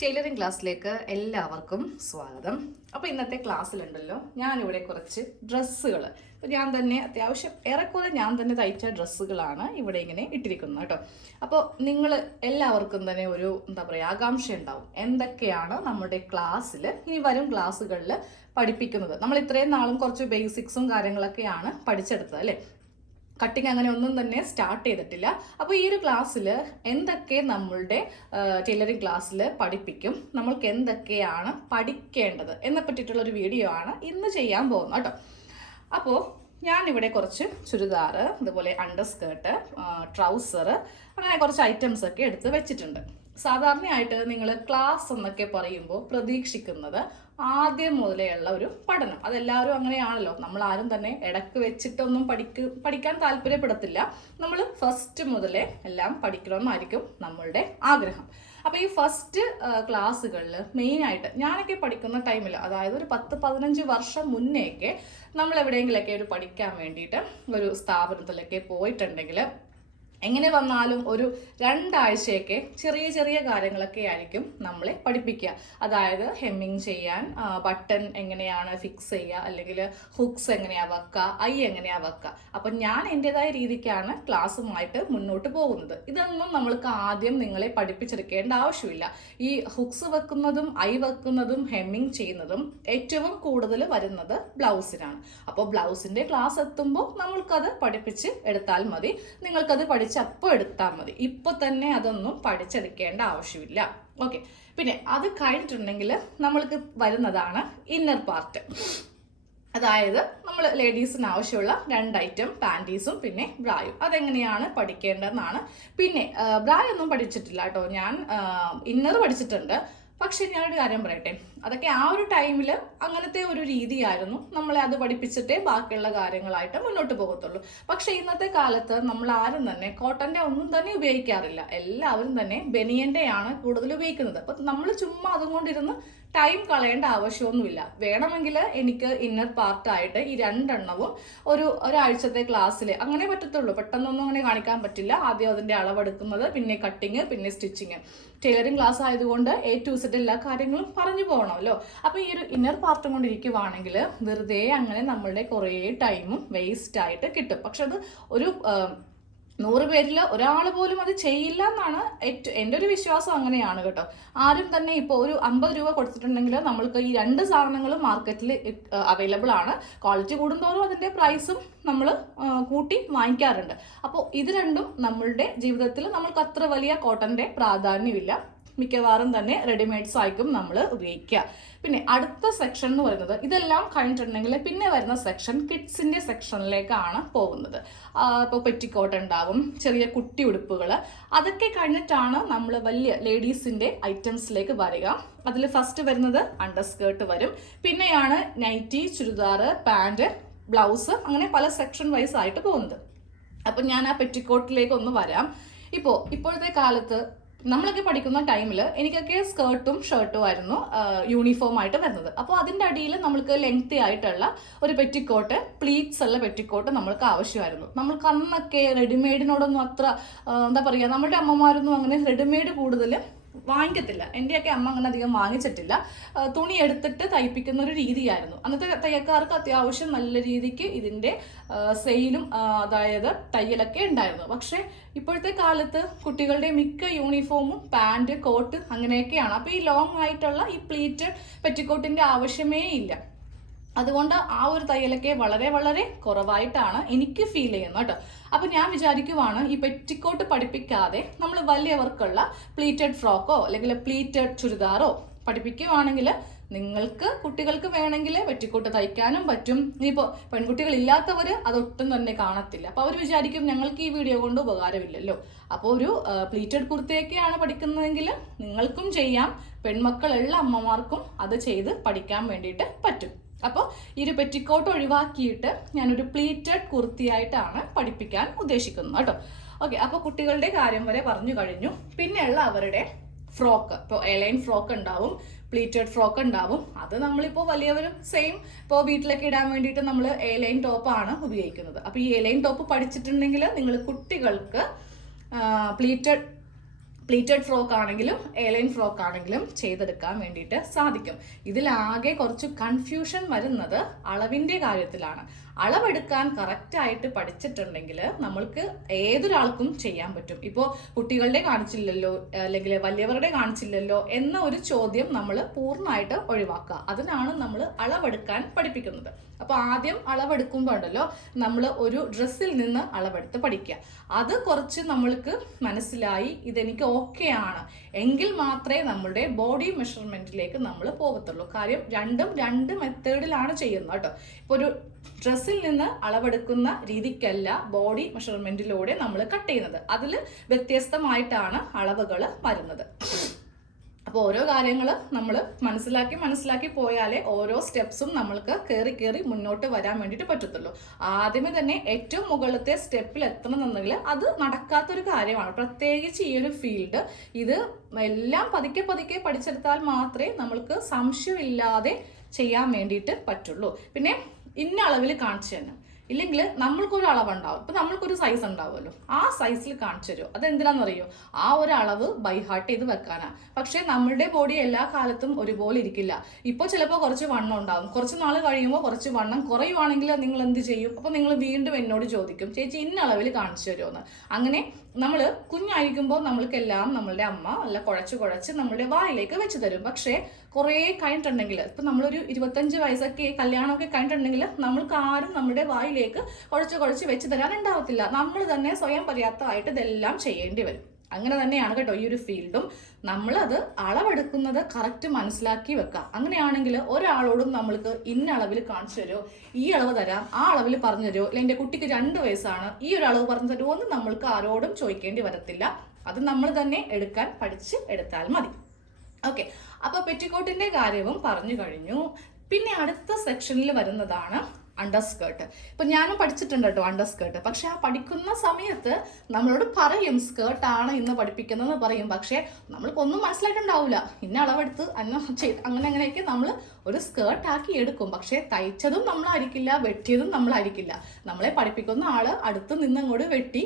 Tailoring ക്ലാസ്സിലേക്ക് എല്ലാവർക്കും സ്വാഗതം. അപ്പോൾ ഇന്നത്തെ ക്ലാസ്സിലുണ്ടല്ലോ ഞാനിവിടെ കുറച്ച് ഡ്രസ്സുകൾ ഞാൻ തന്നെ അത്യാവശ്യം ഏറെക്കുറെ ഞാൻ തന്നെ തയ്ച്ച ഡ്രസ്സുകളാണ് ഇവിടെ ഇങ്ങനെ ഇട്ടിരിക്കുന്നത് കേട്ടോ. അപ്പോൾ നിങ്ങൾ എല്ലാവർക്കും തന്നെ ഒരു എന്താ പറയുക ആകാംക്ഷ ഉണ്ടാവും. എന്തൊക്കെയാണ് നമ്മുടെ ക്ലാസ്സിൽ ഇനി വരും ക്ലാസ്സുകളിൽ പഠിപ്പിക്കുന്നത്? നമ്മൾ ഇത്രയും നാളും കുറച്ച് ബേസിക്സും കാര്യങ്ങളൊക്കെയാണ് പഠിച്ചെടുത്തത് അല്ലേ? കട്ടിങ് അങ്ങനെ ഒന്നും തന്നെ സ്റ്റാർട്ട് ചെയ്തിട്ടില്ല. അപ്പോൾ ഈ ഒരു ക്ലാസ്സിൽ എന്തൊക്കെ നമ്മളുടെ ടൈലറിംഗ് ക്ലാസ്സിൽ പഠിപ്പിക്കും? നമ്മൾക്ക് എന്തൊക്കെയാണ് പഠിക്കേണ്ടത്? എന്നെ പറ്റിയിട്ടുള്ള ഒരു വീഡിയോ ആണ് ഇന്ന് ചെയ്യാൻ പോകുന്നത് കേട്ടോ. അപ്പോൾ ഞാനിവിടെ കുറച്ച് ചുരിദാർ അതുപോലെ അണ്ടർ സ്കേർട്ട് ട്രൗസർ അങ്ങനെ കുറച്ച് ഐറ്റംസ് ഒക്കെ എടുത്ത് വെച്ചിട്ടുണ്ട്. സാധാരണയായിട്ട് നിങ്ങൾ ക്ലാസ് എന്നൊക്കെ പറയുമ്പോൾ പ്രതീക്ഷിക്കുന്നത് ആദ്യം മുതലേ ഉള്ള ഒരു പഠനം. അതെല്ലാവരും അങ്ങനെയാണല്ലോ. നമ്മൾ ആരും തന്നെ ഇടയ്ക്ക് വെച്ചിട്ടൊന്നും പഠിക്ക് പഠിക്കാൻ താല്പര്യപ്പെടത്തില്ല. നമ്മൾ ഫസ്റ്റ് മുതലേ എല്ലാം പഠിക്കണമെന്നായിരിക്കും നമ്മളുടെ ആഗ്രഹം. അപ്പോൾ ഈ ഫസ്റ്റ് ക്ലാസ്സുകളിൽ മെയിനായിട്ട് ഞാനൊക്കെ പഠിക്കുന്ന ടൈമിൽ അതായത് ഒരു പത്ത് പതിനഞ്ച് വർഷം മുന്നേയൊക്കെ നമ്മൾ എവിടെയെങ്കിലൊക്കെ ഒരു പഠിക്കാൻ വേണ്ടിയിട്ട് ഒരു സ്ഥാപനത്തിലൊക്കെ പോയിട്ടുണ്ടെങ്കിൽ എങ്ങനെ വന്നാലും ഒരു രണ്ടാഴ്ചയൊക്കെ ചെറിയ ചെറിയ കാര്യങ്ങളൊക്കെ ആയിരിക്കും നമ്മളെ പഠിപ്പിക്കുക. അതായത് ഹെമ്മിങ് ചെയ്യാൻ ബട്ടൺ എങ്ങനെയാണ് ഫിക്സ് ചെയ്യുക അല്ലെങ്കിൽ ഹുക്സ് എങ്ങനെയാണ് വെക്കുക ഐ എങ്ങനെയാണ് വെക്കുക. അപ്പം ഞാൻ എന്റെതായ രീതിക്കാണ് ക്ലാസ്സുമായിട്ട് മുന്നോട്ട് പോകുന്നത്. ഇതൊന്നും നമ്മൾക്ക് ആദ്യം നിങ്ങളെ പഠിപ്പിച്ചെടുക്കേണ്ട ആവശ്യമില്ല. ഈ ഹുക്സ് വെക്കുന്നതും ഐ വെക്കുന്നതും ഹെമ്മിങ് ചെയ്യുന്നതും ഏറ്റവും കൂടുതൽ വരുന്നത് ബ്ലൗസിനാണ്. അപ്പോൾ ബ്ലൗസിന്റെ ക്ലാസ് എത്തുമ്പോൾ നമ്മൾക്കത് പഠിപ്പിച്ച് എടുത്താൽ മതി. നിങ്ങൾക്കത് പഠിച്ച് അപ്പോൾ എടുത്താൽ മതി. ഇപ്പൊ തന്നെ അതൊന്നും പഠിച്ചെടുക്കേണ്ട ആവശ്യമില്ല. ഓക്കെ പിന്നെ അത് കഴിഞ്ഞിട്ടുണ്ടെങ്കിൽ നമ്മൾക്ക് വരുന്നതാണ് ഇന്നർ പാർട്ട് അതായത് നമ്മൾ ലേഡീസിന് ആവശ്യമുള്ള രണ്ട് ഐറ്റം പാന്റീസും പിന്നെ ബ്രായും അതെങ്ങനെയാണ് പഠിക്കേണ്ടതെന്നാണ്. പിന്നെ ബ്രായൊന്നും പഠിച്ചിട്ടില്ല കേട്ടോ. ഞാൻ ഇന്നർ പഠിച്ചിട്ടുണ്ട്. പക്ഷെ ഞാനൊരു കാര്യം പറയട്ടെ? അതൊക്കെ ആ ഒരു ടൈമിൽ അങ്ങനത്തെ ഒരു രീതിയായിരുന്നു. നമ്മളെ അത് പഠിപ്പിച്ചിട്ടേ ബാക്കിയുള്ള കാര്യങ്ങളായിട്ട് മുന്നോട്ട് പോകത്തുള്ളൂ. പക്ഷെ ഇന്നത്തെ കാലത്ത് നമ്മൾ ആരും തന്നെ കോട്ടന്റെ ഒന്നും തന്നെ ഉപയോഗിക്കാറില്ല. എല്ലാവരും തന്നെ ബനിയന്റെയാണ് കൂടുതൽ ഉപയോഗിക്കുന്നത്. അപ്പം നമ്മൾ ചുമ്മാ അതും കൊണ്ടിരുന്ന് ടൈം കളയേണ്ട ആവശ്യമൊന്നുമില്ല. വേണമെങ്കിൽ എനിക്ക് ഇന്നർ പാർട്ടായിട്ട് ഈ രണ്ടെണ്ണവും ഒരു ഒരാഴ്ചത്തെ ക്ലാസ്സിൽ അങ്ങനെ പറ്റത്തുള്ളൂ. പെട്ടെന്നൊന്നും അങ്ങനെ കാണിക്കാൻ പറ്റില്ല. ആദ്യം അതിന്റെ അളവെടുക്കുന്നത് പിന്നെ കട്ടിങ് പിന്നെ സ്റ്റിച്ചിങ് ടൈലറിംഗ് ക്ലാസ് ആയതുകൊണ്ട് എ ടു സെറ്റ് എല്ലാ കാര്യങ്ങളും പറഞ്ഞു പോകണമല്ലോ അപ്പൊ ഈ ഒരു ഇന്നർ പാർട്ടും കൊണ്ട് ഇരിക്കുവാണെങ്കിൽ വെറുതെ അങ്ങനെ നമ്മളുടെ കുറേ ടൈമും വേസ്റ്റ് ആയിട്ട് കിട്ടും. പക്ഷെ അത് ഒരു നൂറ് പേരിൽ ഒരാൾ പോലും അത് ചെയ്യില്ല എന്നാണ് ഏറ്റവും എന്റെ ഒരു വിശ്വാസം അങ്ങനെയാണ് കേട്ടോ. ആരും തന്നെ ഇപ്പോൾ ഒരു അമ്പത് രൂപ കൊടുത്തിട്ടുണ്ടെങ്കിൽ നമ്മൾക്ക് ഈ രണ്ട് സാധനങ്ങളും മാർക്കറ്റിൽ അവൈലബിൾ ആണ്. ക്വാളിറ്റി കൂടുന്തോറും അതിന്റെ പ്രൈസും നമ്മൾ കൂട്ടി വാങ്ങിക്കാറുണ്ട്. അപ്പോൾ ഇത് രണ്ടും നമ്മളുടെ ജീവിതത്തിൽ നമ്മൾക്ക് അത്ര വലിയ കോട്ടന്റെ പ്രാധാന്യമില്ല. മിക്കവാറും തന്നെ റെഡിമെയ്ഡ്സ് ആയിരിക്കും നമ്മൾ ഉപയോഗിക്കുക. പിന്നെ അടുത്ത സെക്ഷൻ എന്ന് പറയുന്നത് ഇതെല്ലാം കഴിഞ്ഞിട്ടുണ്ടെങ്കിൽ പിന്നെ വരുന്ന സെക്ഷൻ കിഡ്സിന്റെ സെക്ഷനിലേക്കാണ് പോകുന്നത്. ഇപ്പോൾ പെറ്റിക്കോട്ട് ഉണ്ടാവും ചെറിയ കുട്ടി ഉടുപ്പുകൾ അതൊക്കെ കഴിഞ്ഞിട്ടാണ് നമ്മൾ വലിയ ലേഡീസിന്റെ ഐറ്റംസിലേക്ക് വരിക. അതിൽ ഫസ്റ്റ് വരുന്നത് അണ്ടർ സ്കേർട്ട് വരും. പിന്നെയാണ് നൈറ്റി ചുരിദാർ പാന്റ് ബ്ലൗസ് അങ്ങനെ പല സെക്ഷൻ വൈസ് ആയിട്ട് പോകുന്നത്. അപ്പം ഞാൻ ആ പെറ്റിക്കോട്ടിലേക്ക് ഒന്ന് വരാം. ഇപ്പോൾ ഇപ്പോഴത്തെ കാലത്ത് നമ്മളൊക്കെ പഠിക്കുന്ന ടൈമിൽ എനിക്കൊക്കെ സ്കേർട്ടും ഷർട്ടും ആയിരുന്നു യൂണിഫോം ആയിട്ട് വരുന്നത്. അപ്പോൾ അതിന്റെ അടിയിൽ നമ്മൾക്ക് ലെങ്തി ആയിട്ടുള്ള ഒരു പെറ്റിക്കോട്ട് പ്ലീറ്റ്സ് ഉള്ള പെറ്റിക്കോട്ട് നമ്മൾക്ക് ആവശ്യമായിരുന്നു. നമ്മൾക്ക് അന്നൊക്കെ റെഡിമെയ്ഡിനോടൊന്നും അത്ര എന്താ പറയുക നമ്മുടെ അമ്മമാരൊന്നും അങ്ങനെ റെഡിമെയ്ഡ് കൂടുതൽ വാങ്ങിക്കത്തില്ല. എന്റെയൊക്കെ അമ്മ അങ്ങനെ അധികം വാങ്ങിച്ചിട്ടില്ല. തുണി എടുത്തിട്ട് തയ്പ്പിക്കുന്ന ഒരു രീതിയായിരുന്നു. അന്നത്തെ തയ്യക്കാർക്ക് അത്യാവശ്യം നല്ല രീതിക്ക് ഇതിന്റെ സെയിലും അതായത് തയ്യലൊക്കെ ഉണ്ടായിരുന്നു. പക്ഷേ ഇപ്പോഴത്തെ കാലത്ത് കുട്ടികളുടെ മിക്ക യൂണിഫോമും പാന്റ് കോട്ട് അങ്ങനെയൊക്കെയാണ്. അപ്പോൾ ഈ ലോങ് ആയിട്ടുള്ള ഈ പ്ലീറ്റ് പെറ്റിക്കോട്ടിന്റെ ആവശ്യമേ ഇല്ല. അതുകൊണ്ട് ആ ഒരു തയ്യലൊക്കെ വളരെ വളരെ കുറവായിട്ടാണ് എനിക്ക് ഫീൽ ചെയ്യുന്നത് കേട്ടോ. അപ്പൊ ഞാൻ വിചാരിക്കുവാണ് ഈ പെറ്റിക്കോട്ട് പഠിപ്പിക്കാതെ നമ്മൾ വലിയവർക്കുള്ള പ്ലീറ്റഡ് ഫ്രോക്കോ അല്ലെങ്കിൽ പ്ലീറ്റഡ് ചുരിദാറോ പഠിപ്പിക്കുവാണെങ്കിൽ നിങ്ങൾക്ക് കുട്ടികൾക്ക് വേണമെങ്കിൽ പെറ്റിക്കോട്ട് തയ്ക്കാനും പറ്റും. ഇനിയിപ്പോൾ പെൺകുട്ടികൾ ഇല്ലാത്തവർ അതൊട്ടും തന്നെ കാണത്തില്ല. അപ്പോൾ അവർ വിചാരിക്കും ഞങ്ങൾക്ക് ഈ വീഡിയോ കൊണ്ട് ഉപകാരമില്ലല്ലോ. അപ്പോൾ ഒരു പ്ലീറ്റഡ് കുർത്തയൊക്കെയാണ് പഠിക്കുന്നതെങ്കിൽ നിങ്ങൾക്കും ചെയ്യാം. പെൺമക്കളുള്ള അമ്മമാർക്കും അത് ചെയ്ത് പഠിക്കാൻ വേണ്ടിയിട്ട് പറ്റും. അപ്പോൾ ഈ ഒരു പെറ്റിക്കോട്ട് ഒഴിവാക്കിയിട്ട് ഞാനൊരു പ്ലീറ്റഡ് കുർത്തിയായിട്ടാണ് പഠിപ്പിക്കാൻ ഉദ്ദേശിക്കുന്നത് കേട്ടോ. ഓക്കെ അപ്പോൾ കുട്ടികളുടെ കാര്യം വരെ പറഞ്ഞു കഴിഞ്ഞു. പിന്നെയുള്ള അവരുടെ ഫ്രോക്ക്. ഇപ്പോൾ എലൈൻ ഫ്രോക്ക് ഉണ്ടാവും പ്ലീറ്റഡ് ഫ്രോക്ക് ഉണ്ടാവും. അത് നമ്മളിപ്പോൾ വലിയവരും സെയിം ഇപ്പോൾ വീട്ടിലൊക്കെ ഇടാൻ വേണ്ടിയിട്ട് നമ്മൾ എലൈൻ ടോപ്പാണ് ഉപയോഗിക്കുന്നത്. അപ്പോൾ ഈ എലൈൻ ടോപ്പ് പഠിച്ചിട്ടുണ്ടെങ്കിൽ നിങ്ങൾ കുട്ടികൾക്ക് പ്ലീറ്റഡ് പ്ലീറ്റഡ് ഫ്രോക്ക് ആണെങ്കിലും എയർലൈൻ ഫ്രോക്ക് ആണെങ്കിലും ചെയ്തെടുക്കാൻ വേണ്ടിയിട്ട് സാധിക്കും. ഇതിലാകെ കുറച്ച് കൺഫ്യൂഷൻ വരുന്നത് അളവിന്റെ കാര്യത്തിലാണ്. അളവെടുക്കാൻ കറക്റ്റായിട്ട് പഠിച്ചിട്ടുണ്ടെങ്കിൽ നമ്മൾക്ക് ഏതൊരാൾക്കും ചെയ്യാൻ പറ്റും. ഇപ്പോൾ കുട്ടികളുടെ കാണിച്ചില്ലല്ലോ അല്ലെങ്കിൽ വലിയവരുടെ കാണിച്ചില്ലല്ലോ എന്ന ഒരു ചോദ്യം നമ്മൾ പൂർണമായിട്ട് ഒഴിവാക്കുക. അതിനാണ് നമ്മൾ അളവെടുക്കാൻ പഠിപ്പിക്കുന്നത്. അപ്പോൾ ആദ്യം അളവെടുക്കുമ്പോൾ ഉണ്ടല്ലോ നമ്മൾ ഒരു ഡ്രസ്സിൽ നിന്ന് അളവെടുത്ത് പഠിക്കുക. അത് കുറച്ച് നമ്മൾക്ക് മനസ്സിലായി ഇതെനിക്ക് ഓക്കെ ആണ്. എങ്കിൽ മാത്രമേ നമ്മുടെ ബോഡി മെഷർമെന്റിലേക്ക് നമ്മൾ പോകത്തുള്ളൂ. കാര്യം രണ്ടും രണ്ട് മെത്തേഡിലാണ് ചെയ്യുന്നത് കേട്ടോ. ഇപ്പോൾ ഒരു ഡ്രസ്സിൽ നിന്ന് അളവെടുക്കുന്ന രീതിക്കല്ല ബോഡി മെഷർമെന്റിലൂടെ നമ്മൾ കട്ട് ചെയ്യുന്നത്. അതിൽ വ്യത്യസ്തമായിട്ടാണ് അളവുകൾ വരുന്നത്. അപ്പോൾ ഓരോ കാര്യങ്ങൾ നമ്മൾ മനസ്സിലാക്കി മനസ്സിലാക്കി പോയാലേ ഓരോ സ്റ്റെപ്സും നമ്മൾക്ക് കയറി കയറി മുന്നോട്ട് വരാൻ വേണ്ടിയിട്ട് പറ്റത്തുള്ളൂ. ആദ്യമേ തന്നെ ഏറ്റവും മുകളിലത്തെ സ്റ്റെപ്പിൽ എത്തണമെന്നുണ്ടെങ്കിൽ അത് നടക്കാത്തൊരു കാര്യമാണ്. പ്രത്യേകിച്ച് ഈ ഒരു ഫീൽഡ് ഇത് എല്ലാം പതുക്കെ പതുക്കെ പഠിച്ചെടുത്താൽ മാത്രമേ നമ്മൾക്ക് സംശയമില്ലാതെ ചെയ്യാൻ വേണ്ടിയിട്ട് പറ്റുള്ളൂ. പിന്നെ ഇന്ന അളവിൽ കാണിച്ചു തന്നെ ഇല്ലെങ്കിൽ നമ്മൾക്കൊരു അളവുണ്ടാവും ഇപ്പൊ നമ്മൾക്കൊരു സൈസ് ഉണ്ടാവുമല്ലോ. ആ സൈസിൽ കാണിച്ചു തരുമോ? അതെന്തിനാണെന്നറിയോ ആ ഒരു അളവ് ബൈഹാർട്ട് ചെയ്ത് വെക്കാനാ. പക്ഷേ നമ്മളുടെ ബോഡി എല്ലാ കാലത്തും ഒരുപോലെ ഇരിക്കില്ല. ഇപ്പോൾ ചിലപ്പോൾ കുറച്ച് വണ്ണം ഉണ്ടാവും. കുറച്ച് നാൾ കഴിയുമ്പോൾ കുറച്ച് വണ്ണം കുറയുവാണെങ്കിൽ നിങ്ങൾ എന്ത് ചെയ്യും? അപ്പോൾ നിങ്ങൾ വീണ്ടും എന്നോട് ചോദിക്കും ചേച്ചി ഇന്ന അളവിൽ കാണിച്ചു തരുമോ? എന്ന്. അങ്ങനെ നമ്മൾ കുഞ്ഞായിരിക്കുമ്പോൾ നമ്മൾക്കെല്ലാം നമ്മളുടെ അമ്മ നല്ല കുഴച്ച് കുഴച്ച് നമ്മളുടെ വായിലേക്ക് വെച്ച് തരും. പക്ഷേ കുറേ കഴിഞ്ഞിട്ടുണ്ടെങ്കിൽ ഇപ്പം നമ്മളൊരു ഇരുപത്തഞ്ച് വയസ്സൊക്കെ കല്യാണമൊക്കെ കഴിഞ്ഞിട്ടുണ്ടെങ്കിൽ നമ്മൾക്ക് ആരും നമ്മുടെ വായിലേക്ക് കുഴച്ച് കുഴച്ച് വെച്ച് തരാൻ ഉണ്ടാവത്തില്ല. നമ്മൾ തന്നെ സ്വയം പര്യാപ്തമായിട്ട് ഇതെല്ലാം ചെയ്യേണ്ടി വരും. അങ്ങനെ തന്നെയാണ് കേട്ടോ ഈ ഒരു ഫീൽഡും. അത് അളവെടുക്കുന്നത് കറക്റ്റ് മനസ്സിലാക്കി വെക്കുക അങ്ങനെയാണെങ്കിൽ ഒരാളോടും നമ്മൾക്ക് ഇന്ന അളവിൽ കാണിച്ചു തരുമോ ഈ അളവ് തരാം ആ അളവിൽ പറഞ്ഞു തരുമോ അല്ലെങ്കിൽ എന്റെ കുട്ടിക്ക് രണ്ട് വയസ്സാണ്. ഈ ഒരു അളവ് പറഞ്ഞു തരുമോ എന്ന് നമ്മൾക്ക് ആരോടും ചോദിക്കേണ്ടി വരത്തില്ല. അത് നമ്മൾ തന്നെ എടുക്കാൻ പഠിച്ച് എടുത്താൽ മതി. ഓക്കെ. അപ്പോൾ പെറ്റിക്കോട്ടിന്റെ കാര്യവും പറഞ്ഞു കഴിഞ്ഞു. പിന്നെ അടുത്ത സെക്ഷനിൽ വരുന്നതാണ് അണ്ടർസ്കേർട്ട് ഇപ്പൊ ഞാനും പഠിച്ചിട്ടുണ്ട് കേട്ടോ അണ്ടർസ്കേർട്ട് പക്ഷെ ആ പഠിക്കുന്ന സമയത്ത് നമ്മളോട് പറയും സ്കേർട്ട് ആണ് ഇന്ന് പഠിപ്പിക്കുന്നതെന്ന് പറയും. പക്ഷേ നമ്മൾക്കൊന്നും മനസ്സിലായിട്ടുണ്ടാവില്ല ഇന്ന അളവെടുത്ത് അങ്ങനെ അങ്ങനെ അങ്ങനെയൊക്കെ നമ്മൾ ഒരു സ്കേർട്ട് ആക്കി എടുക്കും. പക്ഷേ തയ്ച്ചതും നമ്മളായിരിക്കില്ല വെട്ടിയതും നമ്മളായിരിക്കില്ല. നമ്മളെ പഠിപ്പിക്കുന്ന ആൾ അടുത്ത് നിന്നങ്ങോട്ട് വെട്ടി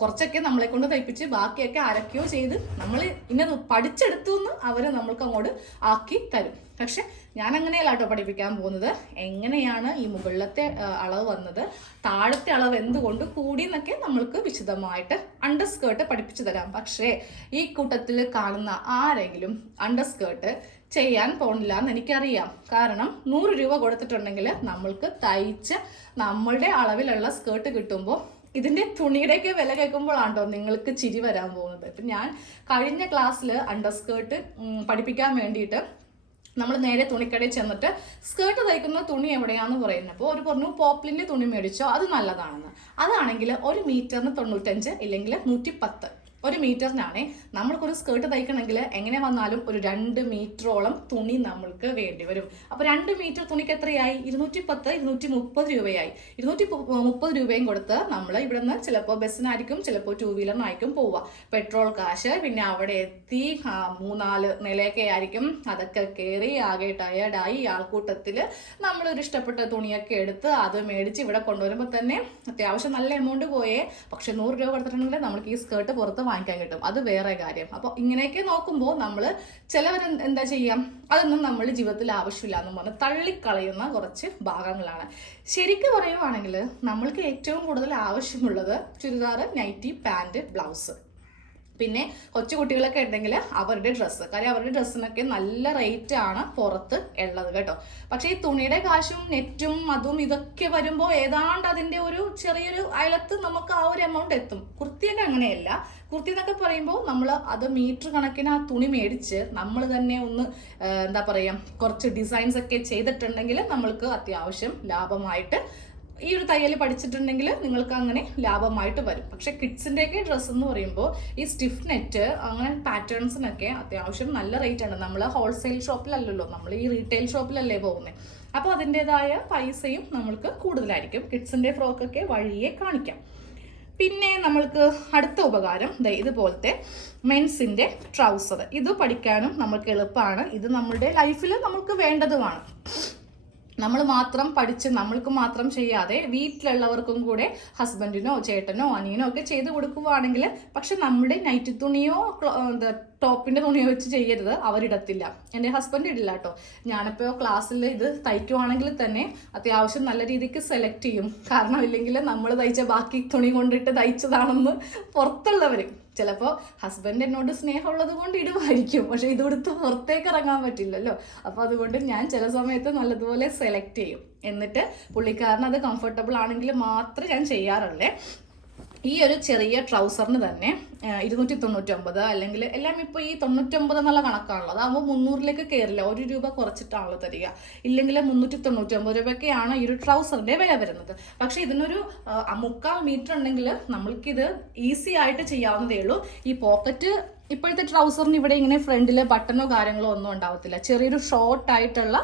കുറച്ചൊക്കെ നമ്മളെ കൊണ്ട് തയ്പ്പിച്ച് ബാക്കിയൊക്കെ അരക്കുകയോ ചെയ്ത് നമ്മൾ ഇന്നത് പഠിച്ചെടുത്തു എന്ന് അവർ നമ്മൾക്ക് അങ്ങോട്ട് ആക്കി തരും. പക്ഷെ ഞാൻ അങ്ങനെയല്ല കേട്ടോ പഠിപ്പിക്കാൻ പോകുന്നത്. എങ്ങനെയാണ് ഈ മുകളിലത്തെ അളവ് വന്നത്? താഴത്തെ അളവ് എന്തുകൊണ്ട് കൂടി എന്നൊക്കെ നമ്മൾക്ക് വിശദമായിട്ട് അണ്ടർ സ്കേർട്ട് പഠിപ്പിച്ചു തരാം. പക്ഷേ ഈ കൂട്ടത്തിൽ കാണുന്ന ആരെങ്കിലും അണ്ടർ സ്കേർട്ട് ചെയ്യാൻ പോണില്ല എന്ന് എനിക്കറിയാം. കാരണം നൂറ് രൂപ കൊടുത്തിട്ടുണ്ടെങ്കിൽ നമ്മൾക്ക് തയ്ച്ച് നമ്മളുടെ അളവിലുള്ള സ്കേർട്ട് കിട്ടുമ്പോൾ ഇതിന്റെ തുണിയുടെയൊക്കെ വില കേൾക്കുമ്പോഴാണോ നിങ്ങൾക്ക് ചിരി വരാൻ പോകുന്നത്. ഇപ്പം ഞാൻ കഴിഞ്ഞ ക്ലാസ്സിൽ അണ്ടർ സ്കേർട്ട് പഠിപ്പിക്കാൻ വേണ്ടിയിട്ട് നമ്മൾ നേരെ തുണിക്കടയിൽ ചെന്നിട്ട് സ്കേർട്ട് തയ്ക്കുന്ന തുണി എവിടെയാണെന്ന് പറയുന്നത്. അപ്പോൾ ഒരു പറഞ്ഞു പോപ്ലിന്റെ തുണി മേടിച്ചോ അത് നല്ലതാണെന്ന്. അതാണെങ്കിൽ ഒരു മീറ്ററിന് തൊണ്ണൂറ്റഞ്ച് ഇല്ലെങ്കിൽ നൂറ്റി പത്ത് ഒരു മീറ്ററിനാണേ നമ്മൾക്കൊരു സ്കേർട്ട് തയ്ക്കണമെങ്കിൽ എങ്ങനെ വന്നാലും ഒരു രണ്ട് മീറ്ററോളം തുണി നമ്മൾക്ക് വേണ്ടി വരും. അപ്പോൾ രണ്ട് മീറ്റർ തുണിക്ക് എത്രയായി? ഇരുന്നൂറ്റി പത്ത് ഇരുന്നൂറ്റി മുപ്പത് രൂപയായി. ഇരുന്നൂറ്റി മുപ്പത് രൂപയും കൊടുത്ത് നമ്മൾ ഇവിടെ നിന്ന് ചിലപ്പോൾ ബസ്സിനായിരിക്കും ചിലപ്പോൾ ടൂ വീലറിനായിരിക്കും പോവുക. പെട്രോൾ കാശ് പിന്നെ അവിടെ എത്തി മൂന്നാൽ നിലയൊക്കെ ആയിരിക്കും. അതൊക്കെ കയറി ആകെ ടയേർഡായി ആൾക്കൂട്ടത്തിൽ നമ്മളൊരു ഇഷ്ടപ്പെട്ട തുണിയൊക്കെ എടുത്ത് അത് മേടിച്ച് ഇവിടെ കൊണ്ടുവരുമ്പോൾ തന്നെ അത്യാവശ്യം നല്ല എമൗണ്ട് പോയേ. പക്ഷെ നൂറ് രൂപ കൊടുത്തിട്ടുണ്ടെങ്കിൽ നമ്മൾക്ക് ഈ സ്കേർട്ട് പുറത്ത് വാങ്ങിക്കാൻ കിട്ടും. അത് വേറെ കാര്യം. അപ്പോൾ ഇങ്ങനെയൊക്കെ നോക്കുമ്പോൾ നമ്മൾ ചിലവർ എന്താ ചെയ്യാം? അതൊന്നും നമ്മൾ ജീവിതത്തിൽ ആവശ്യമില്ല എന്ന് പറഞ്ഞ് തള്ളിക്കളയുന്ന കുറച്ച് ഭാഗങ്ങളാണ്. ശരിക്കും പറയുവാണെങ്കിൽ നമ്മൾക്ക് ഏറ്റവും കൂടുതൽ ആവശ്യമുള്ളത് ചുരിദാർ നൈറ്റി പാന്റ് ബ്ലൗസ്. പിന്നെ കൊച്ചു കുട്ടികളൊക്കെ ഉണ്ടെങ്കിൽ അവരുടെ ഡ്രസ്സ് കാര്യം അവരുടെ ഡ്രസ്സിനൊക്കെ നല്ല റേറ്റ് ആണ് പുറത്ത് ഉള്ളത് കേട്ടോ. പക്ഷേ ഈ തുണിയുടെ കാശും നെറ്റും അതും ഇതൊക്കെ വരുമ്പോൾ ഏതാണ്ട് അതിന്റെ ഒരു ചെറിയൊരു അയലത്ത് നമുക്ക് ആ ഒരു എമൗണ്ട് എത്തും. കുർത്തിയൊക്കെ അങ്ങനെയല്ല. കുർത്തി എന്നൊക്കെ പറയുമ്പോൾ നമ്മൾ അത് മീറ്റർ കണക്കിന് ആ തുണി മേടിച്ച് നമ്മൾ തന്നെ ഒന്ന് എന്താ പറയുക കുറച്ച് ഡിസൈൻസ് ഒക്കെ ചെയ്തിട്ടുണ്ടെങ്കിൽ നമ്മൾക്ക് അത്യാവശ്യം ലാഭമായിട്ട് ഈ ഒരു തയ്യൽ പഠിച്ചിട്ടുണ്ടെങ്കിൽ നിങ്ങൾക്ക് അങ്ങനെ ലാഭമായിട്ട് വരും. പക്ഷെ കിഡ്സിന്റെയൊക്കെ ഡ്രസ്സ് എന്ന് പറയുമ്പോൾ ഈ സ്റ്റിഫ് നെറ്റ് അങ്ങനെ പാറ്റേൺസിനൊക്കെ അത്യാവശ്യം നല്ല റേറ്റ് ആണ്. നമ്മൾ ഹോൾസെയിൽ ഷോപ്പിലല്ലല്ലോ നമ്മൾ ഈ റീറ്റെയിൽ ഷോപ്പിലല്ലേ പോകുന്നത് അപ്പോൾ അതിന്റെതായ പൈസയും നമ്മൾക്ക് കൂടുതലായിരിക്കും. കിഡ്സിന്റെ ഫ്രോക്കൊക്കെ വഴിയെ കാണിക്കാം. പിന്നെ നമ്മൾക്ക് അടുത്ത ഉപകാരം ഇതുപോലത്തെ മെൻസിന്റെ ട്രൗസർ ഇത് പഠിക്കാനും നമുക്ക് എളുപ്പമാണ് ഇത് നമ്മളുടെ ലൈഫിൽ നമുക്ക് വേണ്ടതുമാണ്. നമ്മൾ മാത്രം പഠിച്ച് നമ്മൾക്ക് മാത്രം ചെയ്യാതെ വീട്ടിലുള്ളവർക്കും കൂടെ ഹസ്ബൻഡിനോ ചേട്ടനോ അനിയനോ ഒക്കെ ചെയ്ത് കൊടുക്കുവാണെങ്കിൽ പക്ഷെ നമ്മുടെ നൈറ്റ് തുണിയോ എന്താ ടോപ്പിന്റെ തുണിയോ വെച്ച് ചെയ്യരുത്. അവരിടത്തില്ല. എന്റെ ഹസ്ബൻഡ് ഇടില്ല കേട്ടോ ഞാനിപ്പോൾ ക്ലാസ്സിൽ ഇത് തയ്ക്കുവാണെങ്കിൽ തന്നെ അത്യാവശ്യം നല്ല രീതിക്ക് സെലക്ട് ചെയ്യും. കാരണം ഇല്ലെങ്കിൽ നമ്മൾ തയ്ച്ച ബാക്കി തുണി കൊണ്ടിട്ട് തയ്ച്ചതാണെന്ന് പുറത്തുള്ളവർ ചിലപ്പോൾ ഹസ്ബൻഡ് എന്നോട് സ്നേഹമുള്ളത് കൊണ്ട് ഇടുമായിരിക്കും. പക്ഷേ ഇത് കൊടുത്ത് പുറത്തേക്ക് ഇറങ്ങാൻ പറ്റില്ലല്ലോ. അപ്പോൾ അതുകൊണ്ട് ഞാൻ ചില സമയത്ത് നല്ലതുപോലെ സെലക്ട് ചെയ്യും. എന്നിട്ട് പുള്ളിക്കാരന് അത് കംഫർട്ടബിൾ ആണെങ്കിൽ മാത്രമേ ഞാൻ ചെയ്യാറുള്ളേ. ഈ ഒരു ചെറിയ ട്രൗസറിന് തന്നെ ഇരുന്നൂറ്റി തൊണ്ണൂറ്റൊമ്പത് അല്ലെങ്കിൽ എല്ലാം ഇപ്പോൾ ഈ തൊണ്ണൂറ്റൊമ്പത് എന്നുള്ള കണക്കാണല്ലോ അതാകുമ്പോൾ മുന്നൂറിലേക്ക് കയറില്ല ഒരു രൂപ കുറച്ചിട്ടാണല്ലോ തരിക. ഇല്ലെങ്കിൽ മുന്നൂറ്റി തൊണ്ണൂറ്റൊമ്പത് രൂപയ്ക്കാണ് ഈ ഒരു ട്രൗസറിന്റെ വില വരുന്നത്. പക്ഷേ ഇതിനൊരു മുക്കാൽ മീറ്റർ ഉണ്ടെങ്കിൽ നമ്മൾക്കിത് ഈസി ആയിട്ട് ചെയ്യാവുന്നതേ ഉള്ളൂ. ഈ പോക്കറ്റ് ഇപ്പോഴത്തെ ട്രൗസറിന് ഇവിടെ ഇങ്ങനെ ഫ്രണ്ടിൽ ബട്ടണോ കാര്യങ്ങളോ ഒന്നും ഉണ്ടാവത്തില്ല. ചെറിയൊരു ഷോർട്ട് ആയിട്ടുള്ള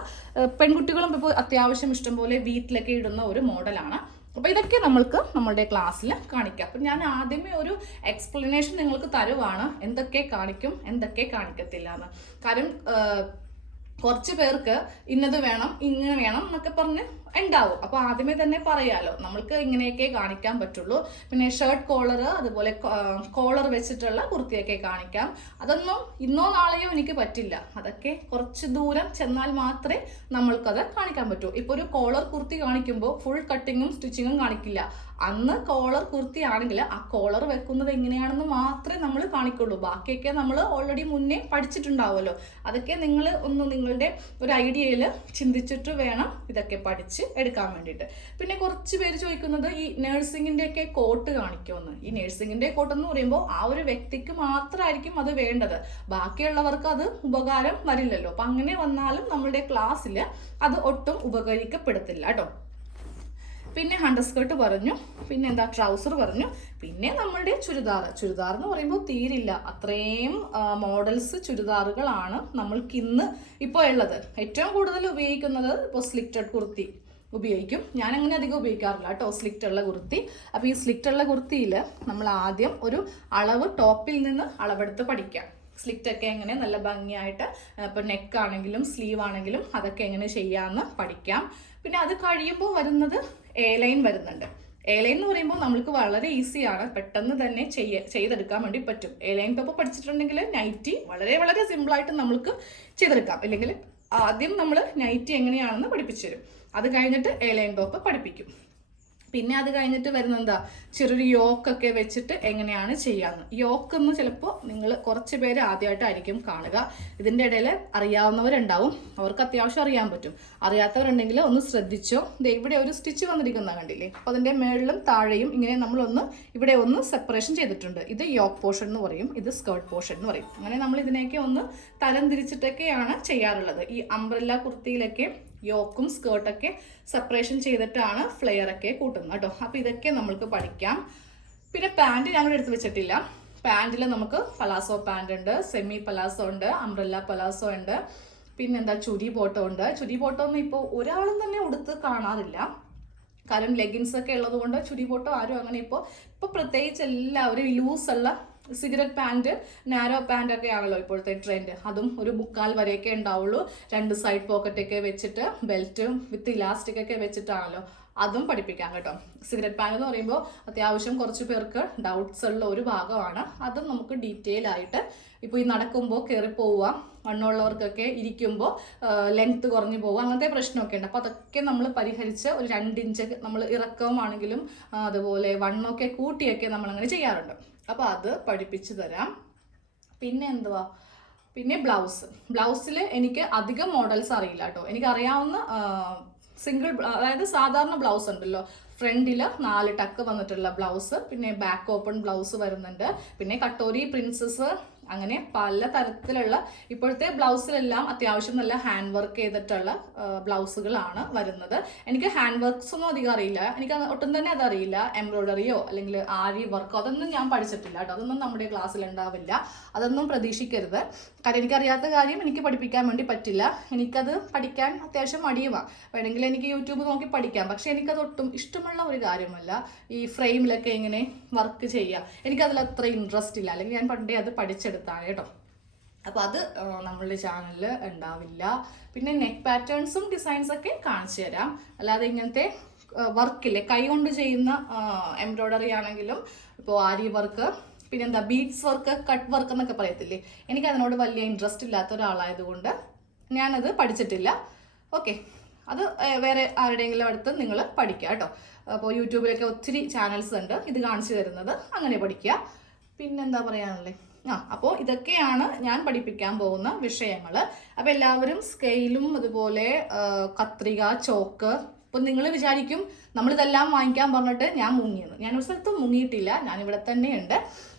പെൺകുട്ടികളും ഇപ്പോൾ അത്യാവശ്യം ഇഷ്ടംപോലെ വീട്ടിലൊക്കെ ഇടുന്ന ഒരു മോഡലാണ്. അപ്പോൾ ഇതൊക്കെ നമ്മൾക്ക് നമ്മളുടെ ക്ലാസ്സിൽ കാണിക്കാം. അപ്പം ഞാൻ ആദ്യമേ ഒരു എക്സ്പ്ലനേഷൻ നിങ്ങൾക്ക് തരുവാണ്. എന്തൊക്കെ കാണിക്കും എന്തൊക്കെ കാണിക്കത്തില്ല എന്ന് കാര്യം കുറച്ച് പേർക്ക് ഇന്നത് വേണം ഇങ്ങനെ വേണം എന്നൊക്കെ പറഞ്ഞ് ഉണ്ടാവും. അപ്പോൾ ആദ്യമേ തന്നെ പറയാലോ നമ്മൾക്ക് ഇങ്ങനെയൊക്കെ കാണിക്കാൻ പറ്റുള്ളൂ. പിന്നെ ഷർട്ട് കോളർ അതുപോലെ കോളർ വെച്ചിട്ടുള്ള കുർത്തിയൊക്കെ കാണിക്കാം. അതൊന്നും ഇന്നോ നാളെയോ എനിക്ക് പറ്റില്ല. അതൊക്കെ കുറച്ച് ദൂരം ചെന്നാൽ മാത്രമേ നമ്മൾക്കത് കാണിക്കാൻ പറ്റൂ. ഇപ്പോൾ ഒരു കോളർ കുർത്തി കാണിക്കുമ്പോൾ ഫുൾ കട്ടിങ്ങും സ്റ്റിച്ചിങ്ങും കാണിക്കില്ല. അന്ന് കോളർ കുർത്തി ആണെങ്കിൽ ആ കോളർ വെക്കുന്നത് എങ്ങനെയാണെന്ന് മാത്രമേ നമ്മൾ കാണിക്കുള്ളൂ. ബാക്കിയൊക്കെ നമ്മൾ ഓൾറെഡി മുന്നേ പഠിച്ചിട്ടുണ്ടാവുമല്ലോ. അതൊക്കെ നിങ്ങൾ ഒന്ന് നിങ്ങളുടെ ഒരു ഐഡിയയിൽ ചിന്തിച്ചിട്ട് വേണം ഇതൊക്കെ പഠിച്ച് എടുക്കാൻ വേണ്ടിയിട്ട്. പിന്നെ കുറച്ച് പേര് ചോദിക്കുന്നത് ഈ നഴ്സിംഗിന്റെ ഒക്കെ കോട്ട് കാണിക്കുമെന്ന്. ഈ നഴ്സിംഗിന്റെ കോട്ട് എന്ന് പറയുമ്പോൾ ആ ഒരു വ്യക്തിക്ക് മാത്രമായിരിക്കും അത് വേണ്ടത്. ബാക്കിയുള്ളവർക്ക് അത് ഉപകാരം വരില്ലല്ലോ. അപ്പം അങ്ങനെ വന്നാലും നമ്മളുടെ ക്ലാസ്സിൽ അത് ഒട്ടും ഉപകരിക്കപ്പെടത്തില്ല കേട്ടോ പിന്നെ ഹണ്ടർ സ്കേർട്ട് പറഞ്ഞു പിന്നെ എന്താ ട്രൗസർ പറഞ്ഞു പിന്നെ നമ്മളുടെ ചുരിദാർ. ചുരിദാർ എന്ന് പറയുമ്പോൾ തീരില്ല. അത്രയും മോഡൽസ് ചുരിദാറുകളാണ് നമ്മൾക്ക് ഇന്ന് ഇപ്പോൾ ഉള്ളത്. ഏറ്റവും കൂടുതൽ ഉപയോഗിക്കുന്നത് ഇപ്പോൾ സ്ലിറ്റഡ് കുർത്തി. ഉപയോഗിക്കും. ഞാൻ അങ്ങനെ അധികം ഉപയോഗിക്കാറില്ല. കേട്ടോ സ്ലിക്റ്റ് ഉള്ള കുർത്തി. അപ്പോൾ ഈ സ്ലിക്റ്റ് ഉള്ള കുർത്തിയിൽ നമ്മൾ ആദ്യം ഒരു അളവ് ടോപ്പിൽ നിന്ന് അളവെടുത്ത് പഠിക്കാം സ്ലിറ്റൊക്കെ എങ്ങനെ നല്ല ഭംഗിയായിട്ട് ഇപ്പോൾ നെക്ക് ആണെങ്കിലും സ്ലീവ് ആണെങ്കിലും അതൊക്കെ എങ്ങനെ ചെയ്യാമെന്ന് പഠിക്കാം. പിന്നെ അത് കഴിയുമ്പോൾ വരുന്നത് എ ലൈൻ വരുന്നുണ്ട്. എ ലൈൻ എന്ന് പറയുമ്പോൾ നമുക്ക് വളരെ ഈസിയാണ്. പെട്ടെന്ന് തന്നെ ചെയ്യ ചെയ്തെടുക്കാൻ വേണ്ടി പറ്റും. എ ലൈൻ ടോപ്പ് പഠിച്ചിട്ടുണ്ടെങ്കിൽ നൈറ്റി വളരെ വളരെ സിമ്പിളായിട്ട് നമുക്ക് ചെയ്തെടുക്കാം. അല്ലെങ്കിൽ ആദ്യം നമ്മൾ നൈറ്റി എങ്ങനെയാണെന്ന് പഠിപ്പിച്ചു തരും അത് കഴിഞ്ഞിട്ട് എ ലൈൻ ടോപ്പ് പഠിപ്പിക്കും. പിന്നെ അത് കഴിഞ്ഞിട്ട് വരുന്ന എന്താ ചെറിയൊരു യോക്കൊക്കെ വെച്ചിട്ട് എങ്ങനെയാണ് ചെയ്യാന്ന്. യോക്ക് എന്ന് ചിലപ്പോൾ നിങ്ങൾ കുറച്ച് പേര് ആദ്യമായിട്ടായിരിക്കും കാണുക. ഇതിന്റെ ഇടയിൽ അറിയാവുന്നവരുണ്ടാവും. അവർക്ക് അത്യാവശ്യം അറിയാൻ പറ്റും. അറിയാത്തവരുണ്ടെങ്കിൽ ഒന്ന് ശ്രദ്ധിച്ചോ. ഇവിടെ ഒരു സ്റ്റിച്ച് വന്നിരിക്കുന്ന കണ്ടില്ലേ? അപ്പോൾ അതിന്റെ മേളിലും താഴെയും ഇങ്ങനെ നമ്മളൊന്ന് ഇവിടെ ഒന്ന് സെപ്പറേഷൻ ചെയ്തിട്ടുണ്ട്. ഇത് യോക്ക് പോർഷൻ എന്ന് പറയും. ഇത് സ്കേർട്ട് പോർഷൻ എന്ന് പറയും. അങ്ങനെ നമ്മൾ ഇതിനെയൊക്കെ ഒന്ന് തരം തിരിച്ചിട്ടൊക്കെയാണ് ചെയ്യാറുള്ളത്. ഈ അംബ്രല്ല കുർത്തിയിലൊക്കെ യോക്കും സ്കേർട്ടൊക്കെ സെപ്പറേഷൻ ചെയ്തിട്ടാണ് ഫ്ലെയർ ഒക്കെ കൂട്ടുന്നത് കേട്ടോ. അപ്പോൾ ഇതൊക്കെ നമ്മൾക്ക് പഠിക്കാം. പിന്നെ പാന്റ് ഞാനിവിടെ എടുത്ത് വെച്ചിട്ടില്ല. പാന്റിൽ നമുക്ക് പലാസോ പാന്റ് ഉണ്ട് സെമി പലാസോ ഉണ്ട് അംബ്രല്ല പലാസോ ഉണ്ട്. പിന്നെന്താ ചുരി ബോട്ടോ ഉണ്ട്. ചുരി ബോട്ടോ ഒന്നും ഇപ്പോൾ ഒരാളും തന്നെ ഉടുത്ത് കാണാറില്ല. കാരണം ലെഗിൻസ് ഒക്കെ ഉള്ളത് കൊണ്ട് ചുരി ബോട്ടോ ആരും അങ്ങനെ ഇപ്പോൾ ഇപ്പോൾ പ്രത്യേകിച്ച് എല്ലാവരും ലൂസുള്ള സിഗരറ്റ് പാന്റ് നാരോ പാന്റ് ഒക്കെ ആണല്ലോ ഇപ്പോഴത്തെ ട്രെൻഡ് അതും ഒരു മുക്കാൽ വരെയൊക്കെ ഉണ്ടാവുള്ളൂ. രണ്ട് സൈഡ് പോക്കറ്റൊക്കെ വെച്ചിട്ട് ബെൽറ്റ് വിത്ത് ഇലാസ്റ്റിക് ഒക്കെ വെച്ചിട്ടാണല്ലോ അതും പഠിപ്പിക്കാം കേട്ടോ. സിഗരറ്റ് പാൻ എന്ന് പറയുമ്പോൾ അത്യാവശ്യം കുറച്ച് പേർക്ക് ഡൗട്ട്സ് ഉള്ള ഒരു ഭാഗമാണ്. അതും നമുക്ക് ഡീറ്റെയിൽ ആയിട്ട് ഇപ്പോൾ ഈ നടക്കുമ്പോൾ കയറി പോവുക വണ്ണമുള്ളവർക്കൊക്കെ ഇരിക്കുമ്പോൾ ലെങ്ത്ത് കുറഞ്ഞു പോകുക അങ്ങനത്തെ പ്രശ്നമൊക്കെ ഉണ്ട്. അപ്പോൾ അതൊക്കെ നമ്മൾ പരിഹരിച്ച് ഒരു രണ്ട് ഇഞ്ച് നമ്മൾ ഇറക്കവുമാണെങ്കിലും അതുപോലെ വണ്ണമൊക്കെ കൂട്ടിയൊക്കെ നമ്മളങ്ങനെ ചെയ്യാറുണ്ട്. അപ്പോൾ അത് പഠിപ്പിച്ചു തരാം. പിന്നെ എന്തുവാ? പിന്നെ ബ്ലൗസ് ബ്ലൗസിൽ എനിക്ക് അധികം മോഡൽസ് അറിയില്ല കേട്ടോ. എനിക്ക് അറിയാവുന്ന സിംഗിൾ അതായത് സാധാരണ ബ്ലൗസ് ഉണ്ടല്ലോ. ഫ്രണ്ടിൽ നാല് ടക്ക് വന്നിട്ടുള്ള ബ്ലൗസ് പിന്നെ ബാക്ക് ഓപ്പൺ ബ്ലൗസ് വരുന്നുണ്ട്. പിന്നെ കട്ടോരി പ്രിൻസസ് അങ്ങനെ പല തരത്തിലുള്ള ഇപ്പോഴത്തെ ബ്ലൗസിലെല്ലാം അത്യാവശ്യം നല്ല ഹാൻഡ് വർക്ക് ചെയ്തിട്ടുള്ള ബ്ലൗസുകളാണ് വരുന്നത്. എനിക്ക് ഹാൻഡ് വർക്ക്സ് ഒന്നും അധികം അറിയില്ല. എനിക്ക് ഒട്ടും തന്നെ അതറിയില്ല. എംബ്രോയിഡറിയോ അല്ലെങ്കിൽ ആരി വർക്കോ അതൊന്നും ഞാൻ പഠിച്ചിട്ടില്ല കേട്ടോ. അതൊന്നും നമ്മുടെ ക്ലാസ്സിൽ ഉണ്ടാവില്ല അതൊന്നും പ്രതീക്ഷിക്കരുത്. കാരണം എനിക്കറിയാത്ത കാര്യം എനിക്ക് പഠിപ്പിക്കാൻ വേണ്ടി പറ്റില്ല. എനിക്കത് പഠിക്കാൻ അത്യാവശ്യം മടിയുമാണ് വേണമെങ്കിൽ എനിക്ക് യൂട്യൂബ് നോക്കി പഠിക്കാം. പക്ഷേ എനിക്കത് ഒട്ടും ഇഷ്ടമുള്ള ഒരു കാര്യമല്ല ഈ ഫ്രെയിമിലൊക്കെ ഇങ്ങനെ വർക്ക് ചെയ്യുക എനിക്കതിൽ അത്ര ഇൻട്രസ്റ്റ് ഇല്ല. അല്ലെങ്കിൽ ഞാൻ പണ്ടേ അത് പഠിച്ചെടുത്താണ് കേട്ടോ. അപ്പോൾ അത് നമ്മളുടെ ചാനലിൽ ഉണ്ടാവില്ല. പിന്നെ നെക്ക് പാറ്റേൺസും ഡിസൈൻസ് ഒക്കെ കാണിച്ചു തരാം. അല്ലാതെ ഇങ്ങനത്തെ വർക്കില്ലേ കൈകൊണ്ട് ചെയ്യുന്ന എംബ്രോയ്ഡറി ആണെങ്കിലും ഇപ്പോൾ ആരി വർക്ക് പിന്നെന്താ ബീഡ്സ് വർക്ക് കട്ട് വർക്ക് എന്നൊക്കെ പറയത്തില്ലേ? എനിക്ക് അതിനോട് വലിയ ഇൻട്രസ്റ്റ് ഇല്ലാത്ത ഒരാളായതുകൊണ്ട് ഞാനത് പഠിച്ചിട്ടില്ല. ഓക്കെ അത് വേറെ ആരുടെയെങ്കിലും അടുത്ത് നിങ്ങൾ പഠിക്കുക കേട്ടോ. അപ്പോൾ യൂട്യൂബിലൊക്കെ ഒത്തിരി ചാനൽസ് ഉണ്ട് ഇത് കാണിച്ചു തരുന്നത്. അങ്ങനെ പഠിക്കുക. പിന്നെന്താ പറയാനുള്ളത് ആ അപ്പോൾ ഇതൊക്കെയാണ് ഞാൻ പഠിപ്പിക്കാൻ പോകുന്ന വിഷയങ്ങൾ അപ്പോൾ എല്ലാവരും സ്കെയിലും അതുപോലെ കത്രിക ചോക്ക് അപ്പം നിങ്ങൾ വിചാരിക്കും നമ്മളിതെല്ലാം വാങ്ങിക്കാൻ പറഞ്ഞിട്ട് ഞാൻ മുങ്ങിയെന്ന്. ഞാൻ ഒരു സ്ഥലത്തും മുങ്ങിയിട്ടില്ല. ഞാൻ ഇവിടെ തന്നെയുണ്ട്.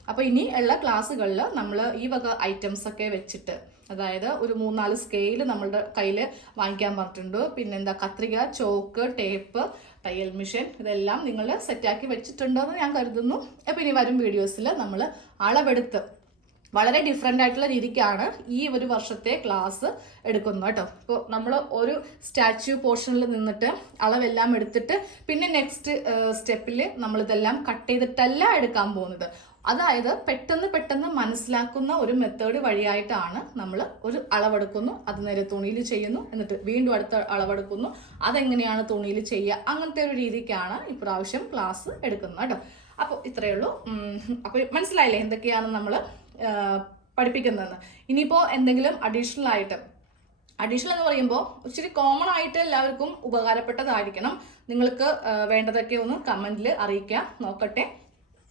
അപ്പോൾ ഇനി ഉള്ള ക്ലാസ്സുകളിൽ നമ്മൾ ഈ വക ഐറ്റംസ് ഒക്കെ വെച്ചിട്ട് അതായത് ഒരു മൂന്നാൽ സ്കെയിൽ നമ്മളുടെ കയ്യിൽ വാങ്ങിക്കാൻ പറഞ്ഞിട്ടുണ്ട്. പിന്നെന്താ കത്രിക ചോക്ക് ടേപ്പ് തയ്യൽ മിഷൻ ഇതെല്ലാം നിങ്ങൾ സെറ്റാക്കി വെച്ചിട്ടുണ്ടെന്ന് ഞാൻ കരുതുന്നു. അപ്പോൾ ഇനി വരും വീഡിയോസിൽ നമ്മൾ അളവെടുത്ത് വളരെ ഡിഫറെന്റ് ആയിട്ടുള്ള രീതിക്കാണ് ഈ ഒരു വർഷത്തെ ക്ലാസ് എടുക്കുന്നത് കേട്ടോ. ഇപ്പോൾ നമ്മൾ ഒരു സ്റ്റാച്യു പോർഷനിൽ നിന്നിട്ട് അളവെല്ലാം എടുത്തിട്ട് പിന്നെ നെക്സ്റ്റ് സ്റ്റെപ്പിൽ നമ്മളിതെല്ലാം കട്ട് ചെയ്തിട്ടല്ല എടുക്കാൻ പോകുന്നത്. അതായത് പെട്ടെന്ന് പെട്ടെന്ന് മനസ്സിലാക്കുന്ന ഒരു മെത്തേഡ് വഴിയായിട്ടാണ് നമ്മൾ ഒരു അളവെടുക്കുന്നു അത് നേരെ തുണിയിൽ ചെയ്യുന്നു എന്നിട്ട് വീണ്ടും അടുത്ത അളവെടുക്കുന്നു. അതെങ്ങനെയാണ് തുണിയിൽ ചെയ്യുക? അങ്ങനത്തെ ഒരു രീതിക്കാണ് ഇപ്രാവശ്യം ക്ലാസ് എടുക്കുന്നത് കേട്ടോ. അപ്പോൾ ഇത്രയേ ഉള്ളൂ. അപ്പോൾ മനസ്സിലായില്ലേ എന്തൊക്കെയാണ് നമ്മൾ പഠിപ്പിക്കുന്നതെന്ന്? ഇനിയിപ്പോൾ എന്തെങ്കിലും അഡീഷണൽ ആയിട്ട് അഡീഷണൽ എന്ന് പറയുമ്പോൾ ഇച്ചിരി കോമൺ ആയിട്ട് എല്ലാവർക്കും ഉപകാരപ്പെട്ടതായിരിക്കണം. നിങ്ങൾക്ക് വേണ്ടതൊക്കെ ഒന്ന് കമന്റിൽ അറിയിക്കാം നോക്കട്ടെ.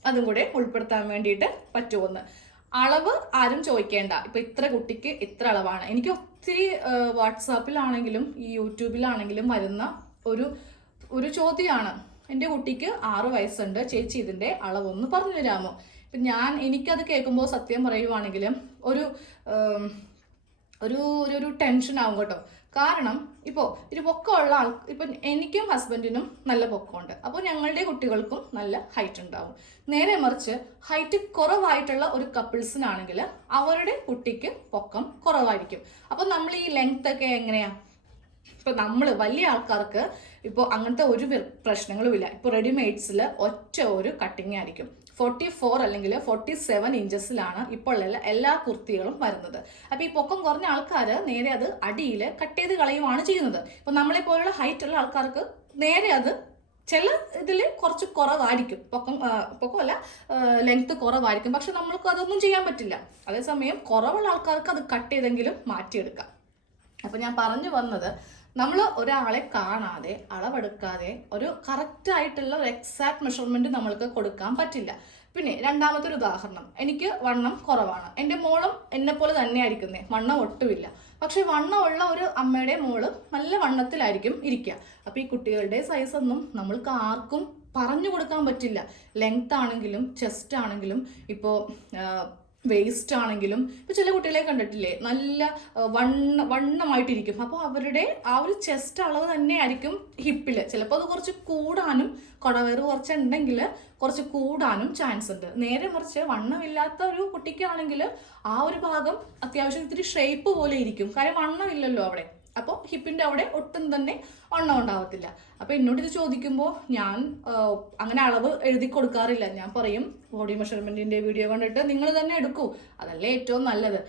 അതും കൂടെ ഉൾപ്പെടുത്താൻ വേണ്ടിയിട്ട് പറ്റുമെന്ന്. അളവ് ആരും ചോദിക്കേണ്ട. ഇപ്പൊ ഇത്ര കുട്ടിക്ക് ഇത്ര അളവാണ്. എനിക്ക് ഒത്തിരി വാട്സാപ്പിലാണെങ്കിലും ഈ യൂട്യൂബിലാണെങ്കിലും വരുന്ന ഒരു ഒരു ചോദ്യമാണ് എന്റെ കുട്ടിക്ക് ആറ് വയസ്സുണ്ട്. ചേച്ചി ഇതിന്റെ അളവൊന്ന് പറഞ്ഞു തരാമോ? ഇപ്പം ഞാൻ എനിക്കത് കേൾക്കുമ്പോൾ സത്യം പറയുവാണെങ്കിലും ഒരു ഒരു ഒരു ടെൻഷൻ ആവും കേട്ടോ. കാരണം ഇപ്പോൾ ഒരു പൊക്കമുള്ള ആൾ ഇപ്പം എനിക്കും ഹസ്ബൻഡിനും നല്ല പൊക്കമുണ്ട്. അപ്പോൾ ഞങ്ങളുടെ കുട്ടികൾക്കും നല്ല ഹൈറ്റ് ഉണ്ടാവും. നേരെ മറിച്ച് ഹൈറ്റ് കുറവായിട്ടുള്ള ഒരു കപ്പിൾസിനാണെങ്കിൽ അവരുടെ കുട്ടിക്ക് പൊക്കം കുറവായിരിക്കും. അപ്പോൾ നമ്മൾ ഈ ലെങ്ത് ഒക്കെ എങ്ങനെയാ? ഇപ്പൊ നമ്മൾ വലിയ ആൾക്കാർക്ക് ഇപ്പോൾ അങ്ങനത്തെ ഒരു പ്രശ്നങ്ങളും പ്രശ്നങ്ങളുമില്ല. ഇപ്പോൾ റെഡിമെയ്ഡ്സിൽ ഒറ്റ ഒരു കട്ടിങ് ആയിരിക്കും. ഫോർട്ടി ഫോർ അല്ലെങ്കിൽ ഫോർട്ടി സെവൻ ഇഞ്ചസിലാണ് ഇപ്പോൾ എല്ലാ കുർത്തികളും വരുന്നത്. അപ്പോൾ ഈ പൊക്കം കുറഞ്ഞ ആൾക്കാർ നേരെ അത് അടിയിൽ കട്ട് ചെയ്ത് കളയുവാണ് ചെയ്യുന്നത്. നമ്മളെ പോലുള്ള ഹൈറ്റ് ഉള്ള ആൾക്കാർക്ക് നേരെ അത് ചില ഇതിൽ കുറച്ച് കുറവായിരിക്കും. പൊക്കം പൊക്കമല്ല ലെങ്ത് കുറവായിരിക്കും. പക്ഷെ നമ്മൾക്ക് അതൊന്നും ചെയ്യാൻ പറ്റില്ല. അതേസമയം കുറവുള്ള ആൾക്കാർക്ക് അത് കട്ട് ചെയ്തെങ്കിലും മാറ്റിയെടുക്കാം. അപ്പൊ ഞാൻ പറഞ്ഞു വന്നത് നമ്മൾ ഒരാളെ കാണാതെ അളവെടുക്കാതെ ഒരു കറക്റ്റ് ആയിട്ടുള്ള ഒരു എക്സാക്ട് മെഷർമെന്റ് നമ്മൾക്ക് കൊടുക്കാൻ പറ്റില്ല. പിന്നെ രണ്ടാമത്തെ ഒരു ഉദാഹരണം. എനിക്ക് വണ്ണം കുറവാണ്. എന്റെ മോളും എന്നെ പോലെ തന്നെ ആയിരിക്കുന്നേ വണ്ണം ഒട്ടുമില്ല. പക്ഷെ വണ്ണമുള്ള ഒരു അമ്മയുടെ മോൾ നല്ല വണ്ണത്തിലായിരിക്കും ഇരിക്കുക. അപ്പോൾ ഈ കുട്ടികളുടെ സൈസ് ഒന്നും നമ്മൾക്ക് ആർക്കും പറഞ്ഞു കൊടുക്കാൻ പറ്റില്ല. ലെങ്ത് ആണെങ്കിലും ചെസ്റ്റ് ആണെങ്കിലും. ഇപ്പോൾ വേസ്റ്റ് ആണെങ്കിലും ഇപ്പൊ ചില കുട്ടികളെ കണ്ടിട്ടില്ലേ? നല്ല വണ്ണ വണ്ണമായിട്ടിരിക്കും. അപ്പോൾ അവരുടെ ആ ഒരു ചെസ്റ്റ് അളവ് തന്നെ ആയിരിക്കും ഹിപ്പിൽ ചിലപ്പോൾ അത് കുറച്ച് കൂടാനും കുടവേറ് കുറച്ച് ഉണ്ടെങ്കിൽ കുറച്ച് കൂടാനും ചാൻസ് ഉണ്ട്. നേരെ മറിച്ച് വണ്ണമില്ലാത്ത ഒരു കുട്ടിക്കാണെങ്കിൽ ആ ഒരു ഭാഗം അത്യാവശ്യം ഇത്തിരി ഷേപ്പ് പോലെ ഇരിക്കും. കാര്യം വണ്ണമില്ലല്ലോ അവിടെ. അപ്പോൾ ഹിപ്പിന്റെ അവിടെ ഒട്ടും തന്നെ ഒണ്ണം ഉണ്ടാവത്തില്ല. അപ്പോൾ എന്നോട് ഇത് ചോദിക്കുമ്പോൾ ഞാൻ അങ്ങനെ അളവ് എഴുതി കൊടുക്കാറില്ല. ഞാൻ പറയും ബോഡി മെഷർമെന്റിന്റെ വീഡിയോ കണ്ടിട്ട് നിങ്ങൾ തന്നെ എടുക്കൂ. അതല്ലേ ഏറ്റവും നല്ലത്.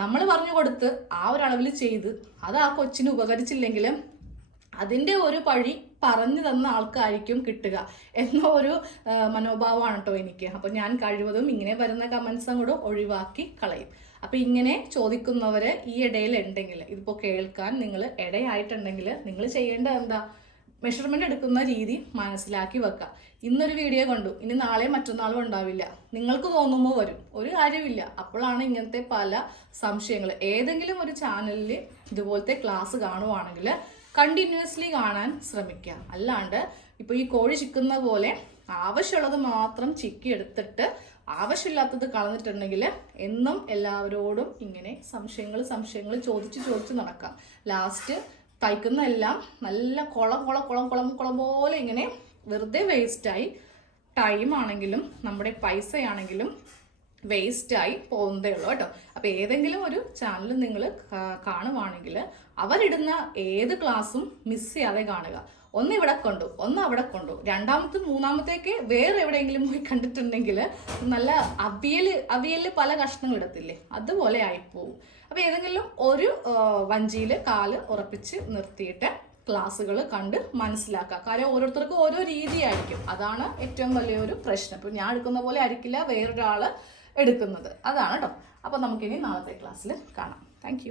നമ്മൾ പറഞ്ഞു കൊടുത്ത് ആ ഒരു അളവിൽ ചെയ്ത് അത് ആ കൊച്ചിന് ഉപകരിച്ചില്ലെങ്കിലും അതിന്റെ ഒരു പഴി പറഞ്ഞു തന്ന ആൾക്കായിരിക്കും കിട്ടുക എന്ന ഒരു മനോഭാവമാണ് കേട്ടോ എനിക്ക്. അപ്പോൾ ഞാൻ കഴിവതും ഇങ്ങനെ വരുന്ന കമന്റ്സ് അങ്ങോട്ട് ഒഴിവാക്കി കളയും. അപ്പൊ ഇങ്ങനെ ചോദിക്കുന്നവര് ഈ ഇടയിൽ ഉണ്ടെങ്കിൽ ഇതിപ്പോ കേൾക്കാൻ നിങ്ങൾ ഇടയായിട്ടുണ്ടെങ്കിൽ നിങ്ങൾ ചെയ്യേണ്ട എന്താ? മെഷർമെന്റ് എടുക്കുന്ന രീതി മനസ്സിലാക്കി വെക്കുക. ഇന്നൊരു വീഡിയോ കണ്ടു ഇനി നാളെ മറ്റന്നാളും ഉണ്ടാവില്ല. നിങ്ങൾക്ക് തോന്നുമ്പോൾ വരും ഒരു കാര്യമില്ല അപ്പോഴാണ് ഇങ്ങനത്തെ പല സംശയങ്ങൾ. ഏതെങ്കിലും ഒരു ചാനലിൽ ഇതുപോലത്തെ ക്ലാസ് കാണുവാണെങ്കിൽ കണ്ടിന്യൂസ്ലി കാണാൻ ശ്രമിക്കുക. അല്ലാണ്ട് ഇപ്പൊ ഈ കോഴി ചിക്കുന്ന പോലെ ആവശ്യമുള്ളത് മാത്രം ചിക്കി എടുത്തിട്ട് ആവശ്യമില്ലാത്തത് കളഞ്ഞിട്ടുണ്ടെങ്കിൽ എന്നും എല്ലാവരോടും ഇങ്ങനെ സംശയങ്ങൾ സംശയങ്ങൾ ചോദിച്ച് ചോദിച്ച് നടക്കാം. ലാസ്റ്റ് തയ്ക്കുന്ന എല്ലാം നല്ല കുളം കുളം കുളം കുളം കുളം പോലെ ഇങ്ങനെ വെറുതെ വേസ്റ്റായി ടൈം ആണെങ്കിലും നമ്മുടെ പൈസയാണെങ്കിലും വേസ്റ്റായി പോകുന്നതേ ഉള്ളൂ കേട്ടോ. അപ്പോൾ ഏതെങ്കിലും ഒരു ചാനൽ നിങ്ങൾ കാണുവാണെങ്കിൽ അവരിടുന്ന ഏത് ക്ലാസ്സും മിസ് ചെയ്യാതെ കാണുക. ഒന്ന് ഇവിടെ കൊണ്ടു ഒന്ന് അവിടെ കൊണ്ടു. രണ്ടാമത്തെ മൂന്നാമത്തേക്ക് വേറെ എവിടെയെങ്കിലും പോയി കണ്ടിട്ടുണ്ടെങ്കിൽ നല്ല അവിയൽ അവിയലിൽ പല കഷ്ണങ്ങൾ ഇടത്തില്ലേ? അതുപോലെ ആയിപ്പോവും. അപ്പോൾ ഏതെങ്കിലും ഒരു വഞ്ചിയിൽ കാൽ ഉറപ്പിച്ച് നിർത്തിയിട്ട് ക്ലാസ്സുകൾ കണ്ട് മനസ്സിലാക്കുക. കാര്യം ഓരോരുത്തർക്കും ഓരോ രീതിയായിരിക്കും. അതാണ് ഏറ്റവും വലിയൊരു പ്രശ്നം. ഇപ്പം ഞാൻ എടുക്കുന്ന പോലെ ആയിരിക്കില്ല വേറൊരാൾ എടുക്കുന്നത്. അതാണ് കേട്ടോ അപ്പോൾ നമുക്കിനി നാളത്തെ ക്ലാസ്സിൽ കാണാം. താങ്ക്